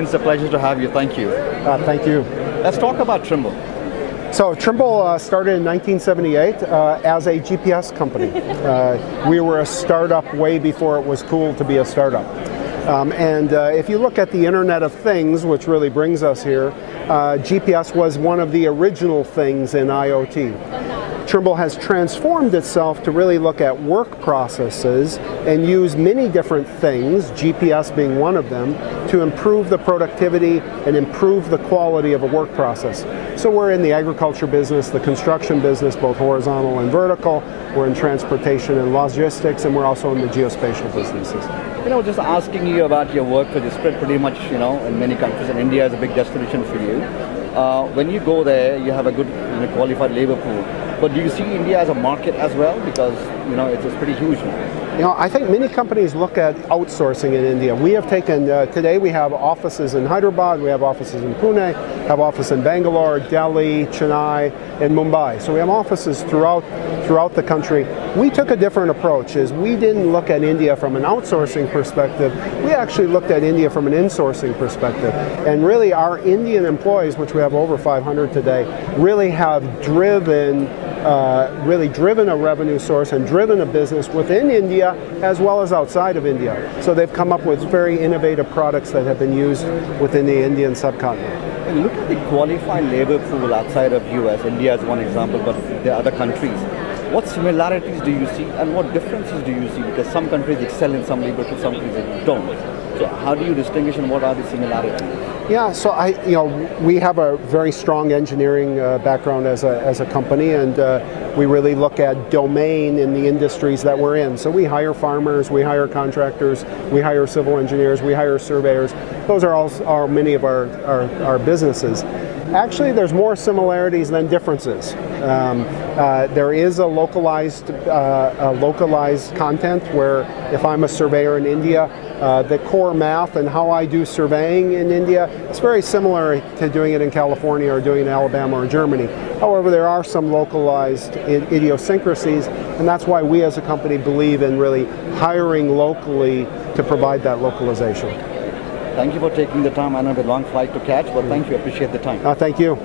Bryn, it's a pleasure to have you. Thank you. Thank you. Let's talk about Trimble. So Trimble started in 1978 as a GPS company. We were a startup way before it was cool to be a startup. If you look at the Internet of Things, which really brings us here, GPS was one of the original things in IoT. Trimble has transformed itself to really look at work processes and use many different things, GPS being one of them, to improve the productivity and improve the quality of a work process. So we're in the agriculture business, the construction business, both horizontal and vertical. We're in transportation and logistics, and we're also in the geospatial businesses. Just asking you about your work, because you spread pretty much, in many countries, and India is a big destination for you. When you go there, you have a good qualified labor pool. But do you see India as a market as well? Because it's pretty huge. I think many companies look at outsourcing in India. We have taken, today we have offices in Hyderabad, we have offices in Pune, have offices in Bangalore, Delhi, Chennai, and Mumbai. So we have offices throughout the country. We took a different approach, is we didn't look at India from an outsourcing perspective, we actually looked at India from an insourcing perspective. And really our Indian employees, which we have over 500 today, really have driven a revenue source and driven a business within India as well as outside of India. So they've come up with very innovative products that have been used within the Indian subcontinent. And look at the qualified labor pool outside of US. India is one example, but there are other countries. What similarities do you see and what differences do you see? Because some countries excel in some labor pools, some countries don't. So how do you distinguish and what are the similarities? Yeah, so we have a very strong engineering background as a company, and we really look at domain in the industries that we're in. So we hire farmers, we hire contractors, we hire civil engineers, we hire surveyors. Those are many of our businesses. Actually, there's more similarities than differences. There is a localized content where if I'm a surveyor in India, the core math and how I do surveying in India, it's very similar to doing it in California or doing it in Alabama or Germany. However, there are some localized idiosyncrasies, and that's why we as a company believe in really hiring locally to provide that localization. Thank you for taking the time. I know it's a long flight to catch, but thank you. I appreciate the time. Thank you.